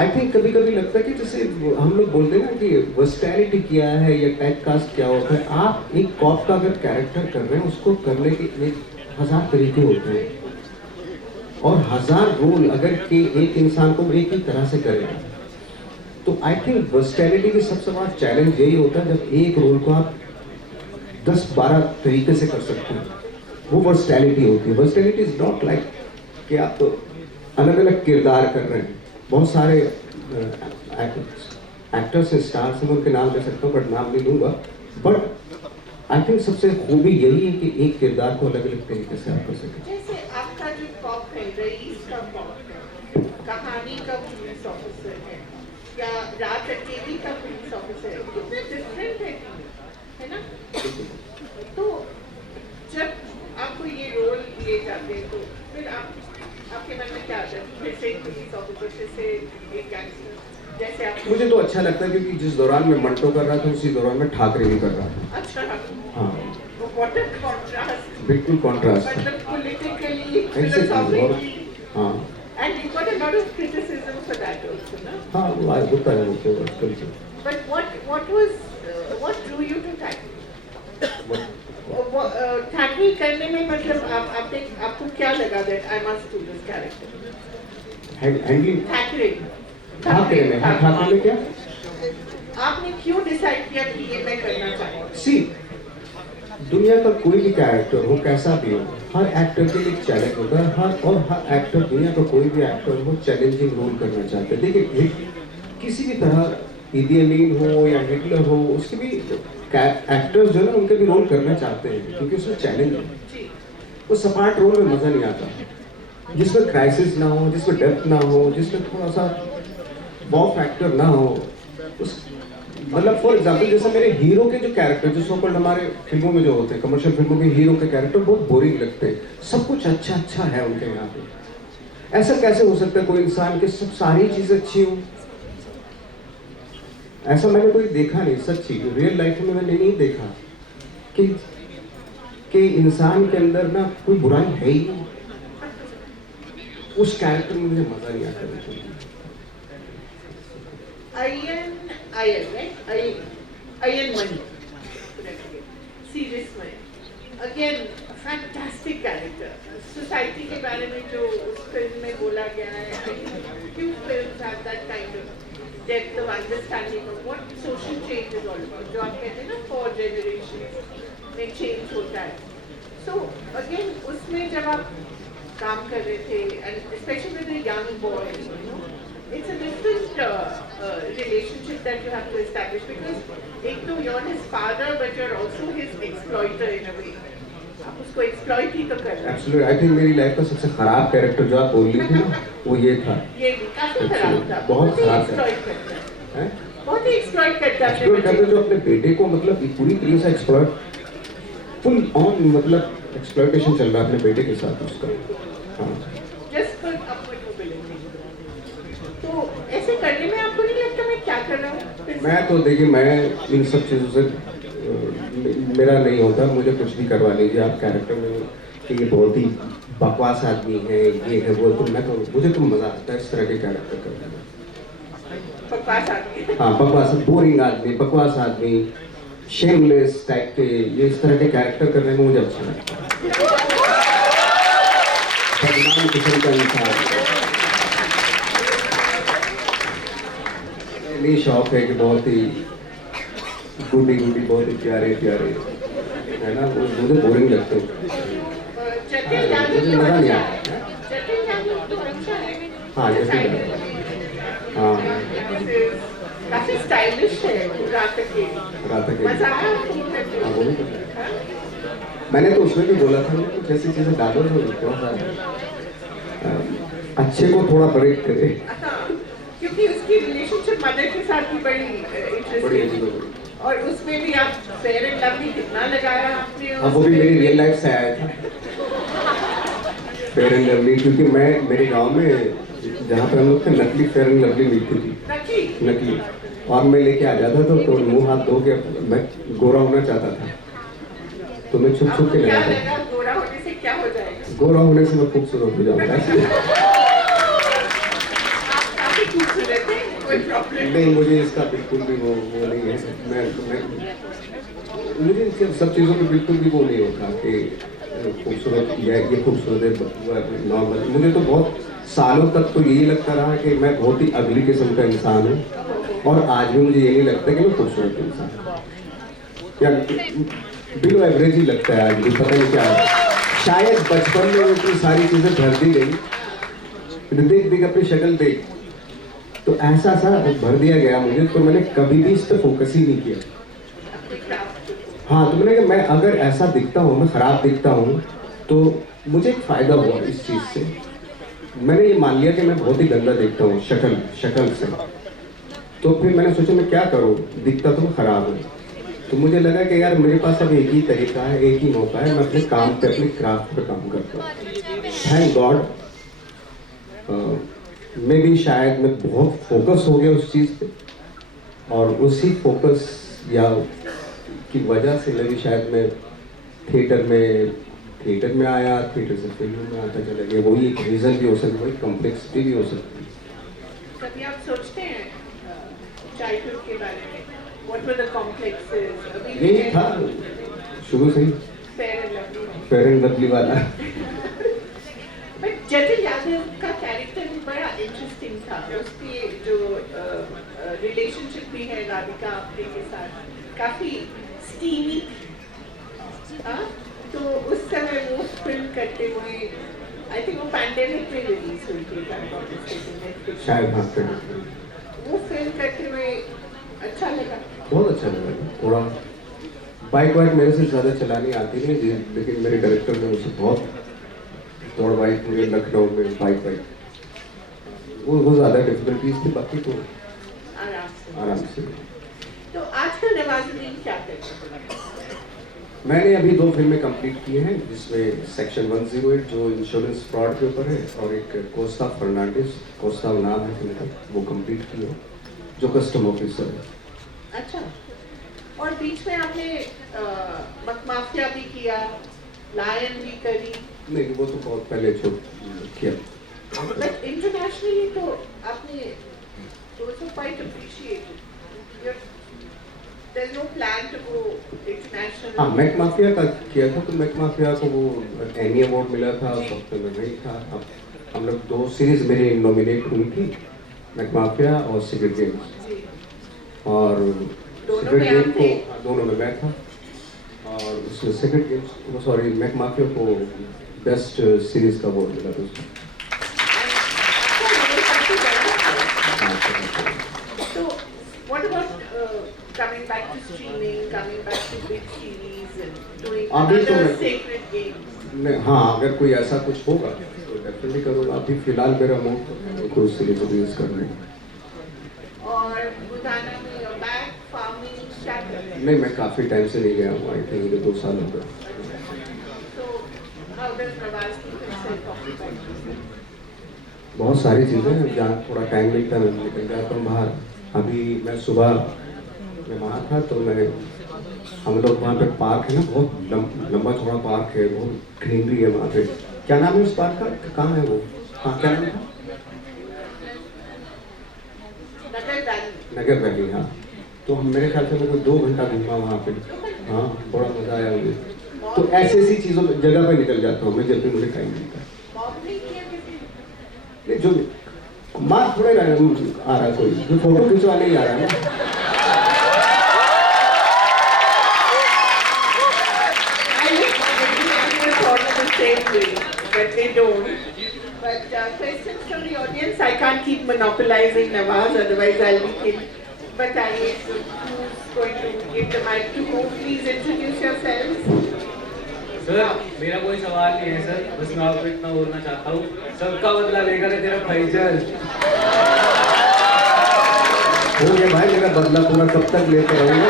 आई थिंक कभी कभी लगता है कि जैसे हम लोग बोलते हैं ना कि वर्सटैलिटी क्या है या टाइप कास्ट क्या होता है। आप एक कॉप का अगर कैरेक्टर कर रहे हैं उसको करने के 1000 तरीके होते हैं और 1000 रोल अगर के एक इंसान को एक ही तरह से करेगा तो आई थिंक वर्सटैलिटी की सबसे बड़ा चैलेंज यही होता है जब एक रोल को आप 10-12 तरीके से कर सकते हैं, वो वर्सटैलिटी होती है। वर्सटैलिटी इज नॉट लाइक कि आप तो अलग अलग किरदार कर रहे हैं। बहुत सारे एक्टर्स स्टार्स हैं, उनके नाम ले सकता हूँ बट नाम नहीं लूँगा। बट आई थिंक सबसे खूबी यही है कि एक किरदार को अलग अलग तरीके से आप कर सकें। जैसे आपका जो कॉप है, रईस का कॉप है, कहानी का पुलिस ऑफिसर है, या रात अकेली का पुलिस ऑफिसर है, कितना डिफरेंट है ना? तो जब आपको ये रोल लिए जाते हैं तो फिर आपके मन में क्या आता है? फिर से एक पुलिस ऑफिसर, फिर से एक गैंगस्टर, जैसे आप मुझे तो अच्छा लगता है क्योंकि जिस दौरान मैं मंटो कर रहा था उसी दौरान मैं ठाकरे भी कर रहा था। अच्छा, हाँ, व्हाट अ कॉन्ट्रास्ट। बिल्कुल कॉन्ट्रास्ट। मतलब पॉलिटिकली, ऐसे फिलोसॉफिकली, हाँ and you got a lot of criticism for that also, no? हाँ, वो होता है वो तो आजकल से। But what drew you to tackle? tackle करने में मतलब आपको क्या लगा that I must do this character? Handling Tackling. Thackeray में, हाँ, ठाकरे में क्या? आपने क्यों डिसाइड किया कि ये मैं करना चाहता हूँ? सी, दुनिया का कोई भी कैरेक्टर हो कैसा भी हो, हर एक्टर के लिए चैलेंज होता है। हर एक्टर, दुनिया का कोई भी एक्टर हो, चैलेंजिंग रोल करना चाहते हैं। देखिए किसी भी तरह इदी अमीन हो या हिटलर हो, उसके भी एक्टर्स जो है ना उनके भी रोल करना चाहते हैं क्योंकि उसमें चैलेंज है। वो सपाट रोल में मज़ा नहीं आता जिसमें क्राइसिस ना हो, जिसमें डेप्थ ना हो, जिसमें थोड़ा सा वॉ फैक्टर ना हो। उस मतलब फॉर एग्जाम्पल जैसे मेरे हीरो के जो कैरेक्टर जो सो कॉल्ड हमारे फिल्मों में जो होते हैं, कमर्शियल फिल्मों के हीरो के कैरेक्टर बहुत बोरिंग लगते हैं। सब कुछ अच्छा है उनके यहाँ पे। ऐसा कैसे हो सकता है कोई इंसान के सब सारी चीज़ें अच्छी हो? ऐसा मैंने कोई देखा नहीं, सच्ची रियल लाइफ में मैंने नहीं देखा कि इंसान के अंदर ना कोई बुराई है ही नहीं। उस कैरेक्टर में मुझे मजा नहीं आता। Ayan Mani, serious Mani, again a fantastic character. Society के बारे में जो उस फिल्म में बोला गया है, few films have that kind of depth of understanding of what social change is all about. जो आप कहते हैं ना 4 generations में change होता है. So again उसमें जब आप काम कर रहे थे, and especially with a young boy, you know, it's a different relationship that you have to establish because एक तो you're his father but you're also his exploiter in a way. आप उसको एक्सप्लॉइट ही तो कर रहे हैं। एब्सोल्युटली आई थिंक मेरी life का सबसे खराब कैरेक्टर जो आप बोल रही थी ना वो ये था। ये भी काफी खराब था, बहुत ही खराब एक्सप्लॉइट करता है, हैं? बहुत ही एक्सप्लॉइट करता है एक्सप्लोर अपने करते बच्चे जो अपने बेटे को मतलब पूरी तरीके से एक्सप्लोर फुल ऑन मतलब एक्सप्लॉइटेशन चल रहा है अपने बेटे के साथ उसका। हाँ को। Just for upward mobility। तो ऐसे करने में आपको नहीं लगता मैं क्या कर रहा हूँ फिर से? मैं तो देखिए मैं इन सब चीज़ों से मेरा नहीं होता, मुझे कुछ भी करवा लीजिए आप कैरेक्टर में कि ये बहुत ही बकवास आदमी है ये है वो, तो मैं तो मुझे तो मज़ा आता है इस तरह के कैरेक्टर करने में। बकवास आदमी है। हाँ बकवास, बोरिंग आदमी, बकवास आदमी, शेमलेस टाइप के, ये इस तरह के कैरेक्टर करने में मुझे अच्छा लगता है। बदनाम किस्म का इंसान नहीं, शौक है कि बहुत ही गुडी गुडी बहुत ही प्यारे प्यारे है ना, वो मुझे बोरिंग लगते हैं। जटिल जादू मुझे तो मज़ा नहीं अच्छा आता। है, जटिल जादू तो अच्छा है। हाँ जैसे हाँ काफी स्टाइलिश है रात के। रात के मजा आया आपको हाँ वो भी पता है। मैंने तो उसमें भी बोला था कुछ ऐसी चीज़ें डालो जो थोड़ा सा अच्छे को थोड़ा ब्रेक करे। हाँ, क्योंकि उसकी रिलेशनशिप मदर के साथ भी बड़ी बड़ी इंटरेस्टिंग अजीब है। हो और उसमें भी आप फेयर एंड लवली कितना लगाया आपने। अब वो भी मेरी रियल लाइफ से आया था फेयर एंड लवली, क्योंकि मैं मेरे गांव में जहाँ पर हम लोग थे नकली फेयर एंड लवली मिलती थी, नकली। नकली, और मैं लेके आ जाता था तो मुंह हाथ धो के मैं गोरा होना चाहता था तो मैं छुप छुप आपको के क्या लगाता लगा गोरा होने से क्या हो जाएगा? गोरा होने से मैं खूबसूरत हो जाऊंगा। आप काफी खूबसूरत हैं, कोई प्रॉब्लम नहीं मुझे इसका बिल्कुल भी वो नहीं है, मैं मुझे इन सब चीज़ों में बिल्कुल भी वो नहीं होता कि खूबसूरत या ये खूबसूरत है नॉर्मल। मुझे तो बहुत सालों तक तो यही लगता रहा कि मैं बहुत ही अगली किस्म का इंसान हूँ, और आज भी मुझे यही लगता है कि मैं खूबसूरत इंसान हूँ, या बिलो एवरेज ही लगता है आज भी, पता नहीं क्या है। शायद बचपन में इतनी सारी चीज़ें भर दी गई, देख देख अपनी शक्ल देख, तो ऐसा सा भर दिया गया मुझे, तो मैंने कभी भी इस पर फोकस ही नहीं किया। हाँ तो मैंने कहा मैं अगर ऐसा दिखता हूँ, मैं ख़राब दिखता हूँ, तो मुझे एक फ़ायदा हुआ इस चीज़ से। मैंने ये मान लिया कि मैं बहुत ही गंदा दिखता हूँ शक्ल से, तो फिर मैंने सोचा मैं क्या करूँ, दिखता तो मैं ख़राब हूँ। तो मुझे लगा कि यार मेरे पास अब एक ही तरीका है, एक ही मौका है, मैं अपने काम पे, अपने क्राफ्ट पे काम करता हूँ। थैंक गॉड मैं भी शायद मैं बहुत फोकस हो गया उस चीज़ पे, और उसी फोकस या की वजह से लगी शायद मैं थिएटर में आया, थिएटर से फिल्म में आता चला गया। वही एक रीज़न भी हो सकता है, कॉम्प्लेक्सिटी भी हो सकती है। कभी आप सोचते हैं चाइल्डहुड के बारे में, व्हाट वर द कॉम्प्लेक्सेस? यही था शुरू से ही, fair and lovely. Fair and lovely वाला। बट जटिल यादव का कैरेक्टर भी बड़ा इंटरेस्टिंग था। उसकी जो रिलेशनशिप भी है राधिका आप्टे के साथ, काफी स्टीमी थी। तो उस समय वो फिल्म करते हुए, आई थिंक वो पैंडेमिक में रिलीज हुई थी शायद हाँ वो फिल्म करते हुए अच्छा लगा। बहुत अच्छा लगा। थोड़ा बाइक वाइक मेरे से ज़्यादा चलानी आती नहीं, लेकिन मेरे डायरेक्टर ने मुझे बहुत दौड़वाई, मुझे लखनऊ में बाइक वो ज़्यादा डिफिकल्टीज थी, बाकी तो आराम से। तो आजकल नवाजुद्दीन क्या करते हैं? मैंने अभी 2 फिल्में कंप्लीट की हैं, जिसमें सेक्शन 108 जो इंश्योरेंस फ्रॉड के ऊपर है, और एक कोस्टा फर्नांडिस, कोस्टा नाम है फिल्म का, वो कंप्लीट की है, जो कस्टम ऑफिसर है। अच्छा, और बीच में आपने मकमाफिया भी किया, लायन भी करी। नहीं वो तो बहुत पहले किया। बट इंटरनेशनली तो आपने also quite appreciated. There's no plan to go international. हाँ मैक माफिया का किया था, तो मैक माफिया को वो एमी अवार्ड मिला था, उस वक्त में नहीं था। अब हम लोग 2 सीरीज मेरी नॉमिनेट हुई थी, मैक माफिया और सीक्रेट गेम्स, और सीक्रेट गेम को दोनों में मैं था, और उसमें secret games sorry McMafia को बेस्ट सीरीज का अवार्ड मिला था उसमें। So, what about coming back to streaming, coming back to big series and doing अभी तो other मैं- sacred games? हाँ, अगर कोई ऐसा कुछ होगा तो डेफिनेटली करूँगा। अभी फिलहाल मेरा मूड कोई सीरीज करने। और बुधाना में your back farming क्या कर रहे हैं? नहीं, मैं काफ़ी टाइम से नहीं गया हूँ। आई थिंक मुझे 2 साल हो गए। So how does Nawaz keep himself occupied? बहुत सारी चीज़ें हैं, जहाँ थोड़ा टाइम मिलता है मैं निकल जाता हूँ बाहर। अभी मैं सुबह में वहाँ था तो मैं हम लोग वहाँ पे पार्क है ना, बहुत लंबा चौड़ा पार्क है, बहुत ग्रीनरी है वहाँ पे। क्या नाम है उस पार्क का? कहाँ है वो? हाँ, क्या नाम है? नगर वैली। हाँ, तो हम मेरे ख्याल से मैं कोई 2 घंटा घूमा वहाँ पे। हाँ, बड़ा मज़ा आया मुझे। तो ऐसी चीज़ों जगह पे निकल जाता हूँ मैं जब भी मुझे टाइम मिलता है। नहीं, जो मार थोड़े आ रहा है कोई, जो फोटो खिंचवाने ही आ रहा है ना। But they don't. But questions from the audience, I can't keep monopolizing Nawaz, otherwise I'll be killed. But who's going to give the mic to who? Please introduce yourselves. Sir मेरा कोई सवाल नहीं है sir, बस मैं आपको इतना बोलना चाहता हूँ, सबका बदला लेगा ना तेरा फैजल। हो गया भाई, मेरा बदला पूरा कब तक लेते रहूँगा।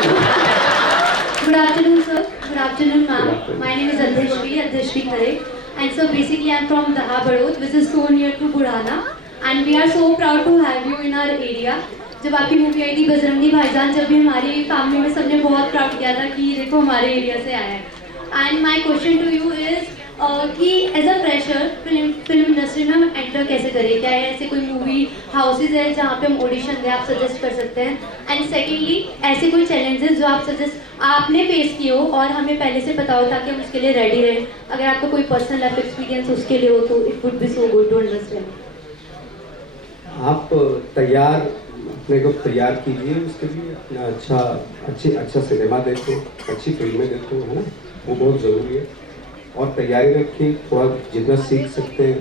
Good afternoon, sir. Good afternoon, ma'am. My name is Adheshri Khare. And so basically I'm from Daha Badod, which is so near to Budhana. And we are so proud to have you in our area. जब आपकी movie आई थी बजरंगी भाईजान, जब भी हमारी family में सबने बहुत प्राउड किया था कि देखो हमारे एरिया से आया है। And my question to you is कि as a fresher film industry में हम एंटर कैसे करें? क्या है ऐसे कोई मूवी हाउसेज है जहाँ पे हम ऑडिशन दें, आप सजेस्ट कर सकते हैं? एंड सेकेंडली ऐसे कोई चैलेंजेस जो आप सजेस्ट आपने फेस किए हो और हमें पहले से पता हो ताकि हम उसके लिए रेडी रहें? अगर आपका कोई पर्सनल लाइफ एक्सपीरियंस उसके लिए हो तो it would be so good to understand. आप अपने को तैयार कीजिए उसके लिए, अपना अच्छा सिनेमा देखो, अच्छी फिल्में देखो, है ना, वो बहुत ज़रूरी है। और तैयारी रखिए, थोड़ा जितना सीख सकते हैं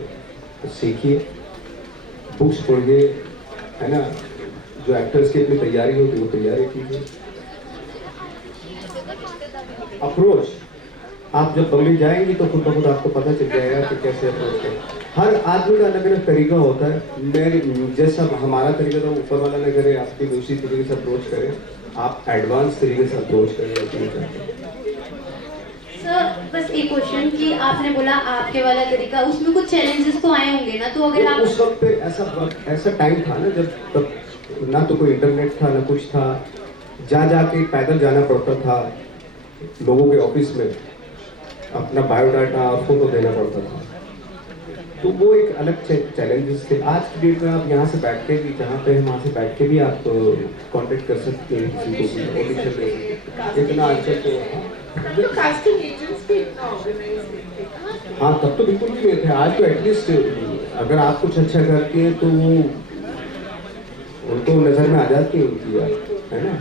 तो सीखिए, बुक्स पढ़िए, है ना, जो एक्टर्स की अपनी तैयारी होती है वो तैयारी कीजिए। अप्रोच, आप जब बम्बई जाएंगी तो खुद ब खुद आपको पता चल जाएगा कि कैसे अप्रोच करें। हर आदमी का अलग अलग तरीका होता है। मेरे जैसा हमारा तरीका तो ऊपर वाला न करे, आपकी उसी तरीके से अप्रोच करें, आप एडवांस तरीके से अप्रोच करें। सर बस एक क्वेश्चन कि आपने बोला आपके वाला तरीका, उसमें कुछ चैलेंजेस तो आए होंगे ना, तो अगर आप उस वक्त पे ऐसा टाइम था ना जब तब ना तो कोई इंटरनेट था ना कुछ था, जाके पैदल जाना पड़ता था लोगों के ऑफिस में, अपना बायोडाटा और फोटो देना पड़ता था, तो वो एक अलग चैलेंजेस थे। आज की डेट में आप यहाँ से बैठ के भी, जहाँ पे हम वहाँ से बैठ के भी आप कांटेक्ट कर सकते हैं किसी को भी, ऑडिशन दे सकते हैं। इतना आजकल तो कास्टिंग एजेंट्स भी इतना ऑर्गेनाइज नहीं थे। हाँ, तब तो बिल्कुल भी नहीं थे। आज तो एटलीस्ट अगर आप कुछ अच्छा करती हैं तो वो उनको नज़र में आ जाती है उनकी बात, है ना।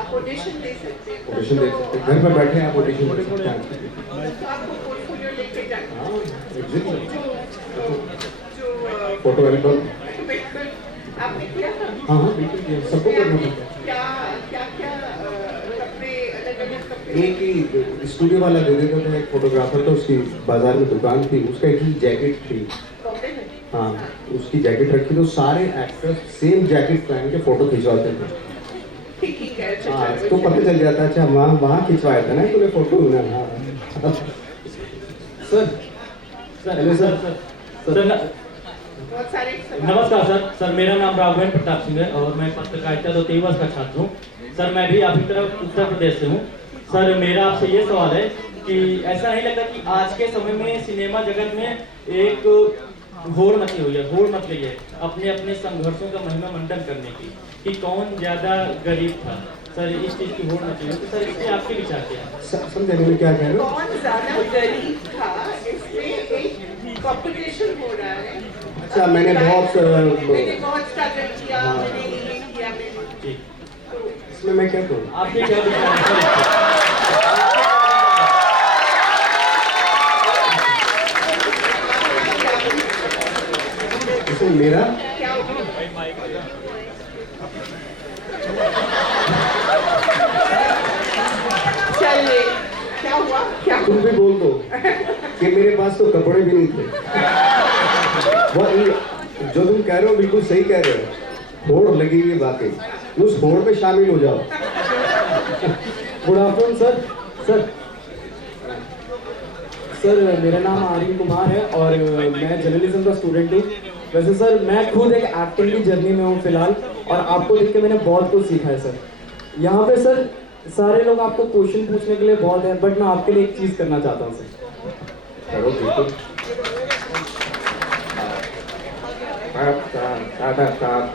आप ऑडिशन दे सकते हैं, ऑडिशन दे सकते हैं, घर पर बैठे आप ऑडिशन दे सकते हैं। तो आपको पोर्टफोलियो लेके जाना, हाँ, एग्जैक्टली। जो फोटो एल्बम, बिल्कुल आपने किया था। हाँ बिल्कुल किया, सबको करना पड़ता है। क्या कपड़े, अलग-अलग कपड़े? एक ही स्टूडियो वाला दे देता था, एक फोटोग्राफर था, उसकी बाजार में दुकान थी, उसका एक ही जैकेट थी। बॉम्बे में? हाँ, उसकी जैकेट रखी तो सारे एक्टर्स सेम जैकेट पहन के फोटो खिंचवाते थे। ठीक है, हाँ, तो पता चल जाता, अच्छा वहाँ खिंचवाया था ना तूने फोटो ना। हाँ सर, हेलो सर। बहुत सारे नमस्कार सर, मेरा नाम राघवेंद्र प्रताप सिंह है और मैं पत्रकारिता 23 वर्ष का छात्र हूँ। सर मैं भी आपकी तरफ उत्तर प्रदेश से हूँ। सर मेरा आपसे ये सवाल है कि ऐसा नहीं लगता कि आज के समय में सिनेमा जगत में एक होड़ मची हुई है अपने अपने संघर्षों का महिमा मंडन करने की, कि कौन ज़्यादा गरीब था? सर इस चीज़ की होड़ मची हुई, तो सर इसमें आपके विचार क्या है? समझे नहीं क्या कह रहे हो? कौन ज्यादा गरीब था, इसमें एक कंपटीशन हो रहा है। अच्छा, मैंने बहुत स्ट्रगल किया, हाँ। मैंने ये किया, मैंने तो इसमें मैं क्या कहूँ? आपके क्या विचार है? इसमें मेरा क्या चलिए, क्या क्या हुआ क्या तुम भी बोल दो कि मेरे पास तो कपड़े भी नहीं थे। वो जो तुम कह रहे हो बिल्कुल सही कह रहे हो, होड़ लगी हुई बातें, उस होड़ में शामिल हो जाओ। Good afternoon sir. सर मेरा नाम आर्यन कुमार है और मैं जर्नलिज्म का स्टूडेंट हूँ। वैसे सर मैं खुद एक एक्टिंग की जर्नी में हूँ फिलहाल, और आपको देख के मैंने बहुत कुछ सीखा है सर। यहाँ पे सर सारे लोग आपको क्वेश्चन पूछने के लिए बहुत हैं, बट मैं आपके लिए एक चीज़ करना चाहता हूँ सर। करो बिल्कुल।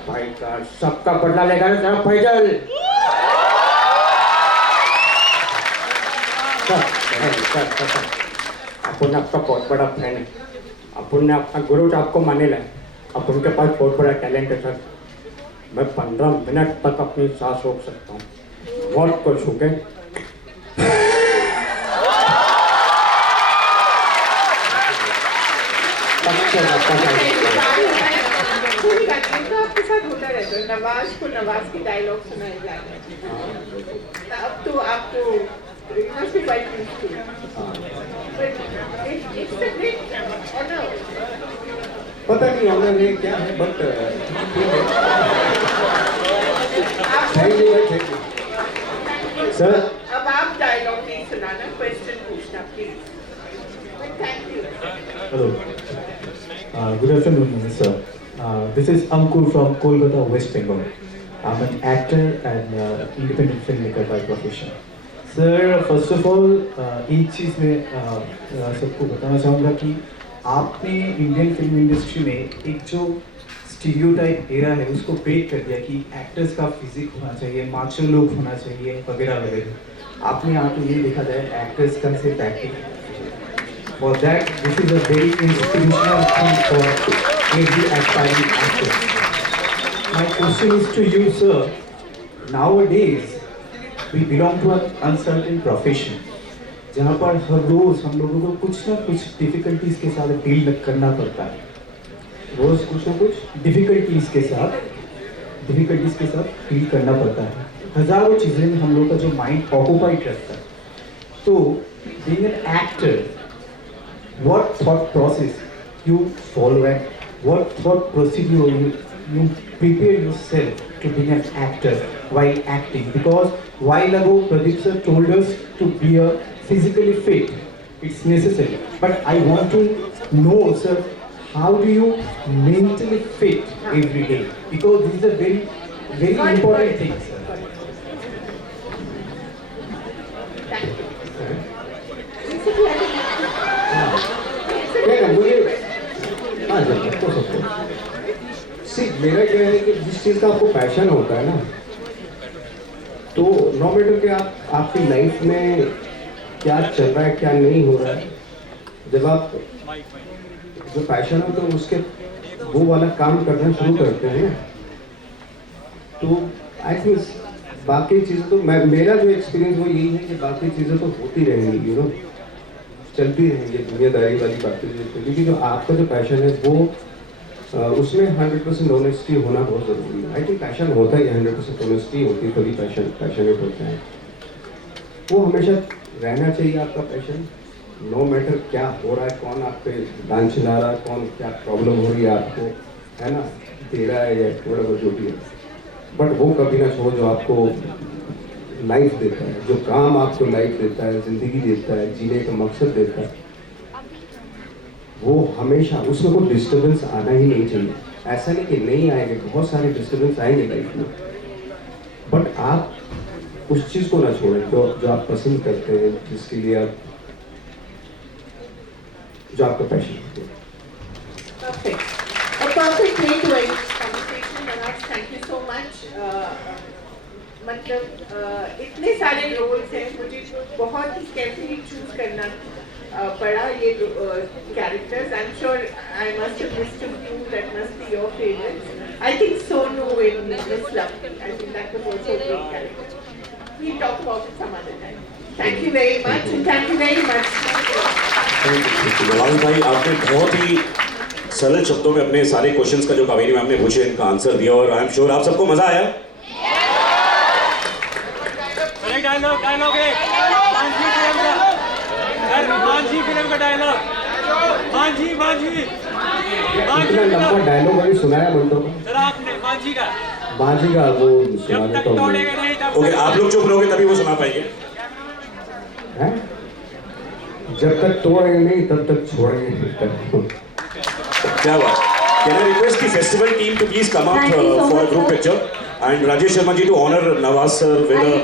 भाई का सबका बदला लेगा ना फैजल। अपन आपका बहुत बड़ा फैन है, अपन ने अपना गुरु आपको माने ला, अपन के पास बहुत बड़ा टैलेंट है सर। मैं 15 मिनट तक अपनी सांस रोक सकता हूँ, बहुत कुछ हो गए। पूरी बात नहीं तो आपके साथ होता रहता है। नवाज को नवाज की डायलॉग सुनाए जा रहे हैं, अब तो आपको must be quite used to it. But it's a great honor. पता नहीं ऑनर है क्या है, but thank you thank you sir. अब आप डायलॉग नहीं सुनाना, क्वेश्चन पूछना please. Thank you. Hello. Good afternoon, sir. This is Ankur from Kolkata, West Bengal. I'm an actor and independent filmmaker by profession. Sir, first of all, एक चीज़ मैं सबको बताना चाहूँगा कि आपने इंडियन फिल्म इंडस्ट्री में एक जो स्टीरियोटाइप एरा है उसको ब्रेक कर दिया कि एक्टर्स का फिजिक होना चाहिए, माचो लुक होना चाहिए वगैरह वगैरह। आपने आके ये देखा जाए एक्टर्स का सिर्फ acting. For that, this is a very inspirational thing for every aspiring actor. My question is to you, sir. Nowadays, we belong to an uncertain profession, जहाँ पर हर रोज हम लोगों को कुछ ना कुछ डिफिकल्टीज के साथ डील करना पड़ता है। रोज कुछ ना कुछ डिफिकल्टीज के साथ डील करना पड़ता है। हजारों चीज़ें में हम लोग का जो माइंड ऑक्युपाइड रखता है। तो being an actor, what thought process you follow and what thought procedure you prepare yourself to be an actor while acting? Because while ago Pradeep sir told us to be a physically fit, it's necessary, but I want to know, sir, how do you mentally fit every day? Because this is a very important thing, sir. मेरा क्या है कि जिस चीज़ का आपको passion होता है ना, तो नो मैटर कि आप आपकी लाइफ में क्या चल रहा है क्या नहीं हो रहा है, जब आप जो पैशन हो तो उसके वो वाला काम करना शुरू करते हैं, तो आई थिंक बाकी चीज़ें तो मेरा जो एक्सपीरियंस वो यही है कि बाकी चीज़ें तो होती रहेंगी, यू नो, चलती रहेंगी दुनियादारी वाली बातें, क्योंकि जो आपका जो पैशन है वो उसमें 100% ऑनेस्टी होना बहुत ज़रूरी है। आई थिंक पैशन होता है 100% ऑनेस्टी होती है तभी पैशनेट होता है। वो हमेशा रहना चाहिए आपका पैशन, नो मैटर क्या हो रहा है, कौन आप पे डांस चला रहा है, कौन क्या प्रॉब्लम हो रही है आपको, है ना, दे रहा है या थोड़ा बहुत जो भी है, बट वो कभी ना छोड़ो जो आपको लाइफ देता है, जो काम आपको लाइफ देता है, ज़िंदगी देता है, जीने का मकसद देता है, वो हमेशा उसमें कोई डिस्टर्बेंस आना ही नहीं चाहिए। ऐसा नहीं कि नहीं आएंगे, बहुत सारे डिस्टर्बेंस आएंगे लाइफ में, बट आप उस चीज़ को ना छोड़ें जो आप पसंद करते हैं, जिसके लिए आप जो आपका पैशन है। Perfect. A perfect way to end this conversation, Manoj. Thank you so much. मतलब इतने सारे रोल्स हैं, मुझे बहुत ही केयरफुली चूज करना पड़ा ये characters. I am sure I must have missed a few that must be your favourites. I think Sonu in miss lovely, I think that was also a great character. We'll talk about it some other time. Thank you very much and thank you very much. Nawaz भाई, आपने बहुत ही सरल शब्दों में अपने सारे questions का जो कावेरी मैम ने पूछे इनका आंसर दिया, और आई एम श्योर आप सबको मजा आया. डायलॉग है मांझी फिल्म का डायलॉग मांझी मांझी इतना लंबा डायलॉग अभी सुनाया बंदों को सर आपने मांझी का वो जब सुनाने तक तो तोड़ेगा नहीं तब ओके, आप लोग चुप रहोगे तभी वो सुना पाएंगे। हैं जब तक तोड़ेंगे नहीं तब तक छोड़ेंगे नहीं तक। क्या बात। Can I request the festival team to please come up Thank you so for a much, group sir. picture, and Rajesh Sharma ji to honor Nawaz sir with a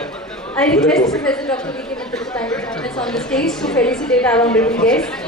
I with a request trophy. Professor Dr. V.K. Mittal to kindly join us on the stage to felicitate our honorable guest.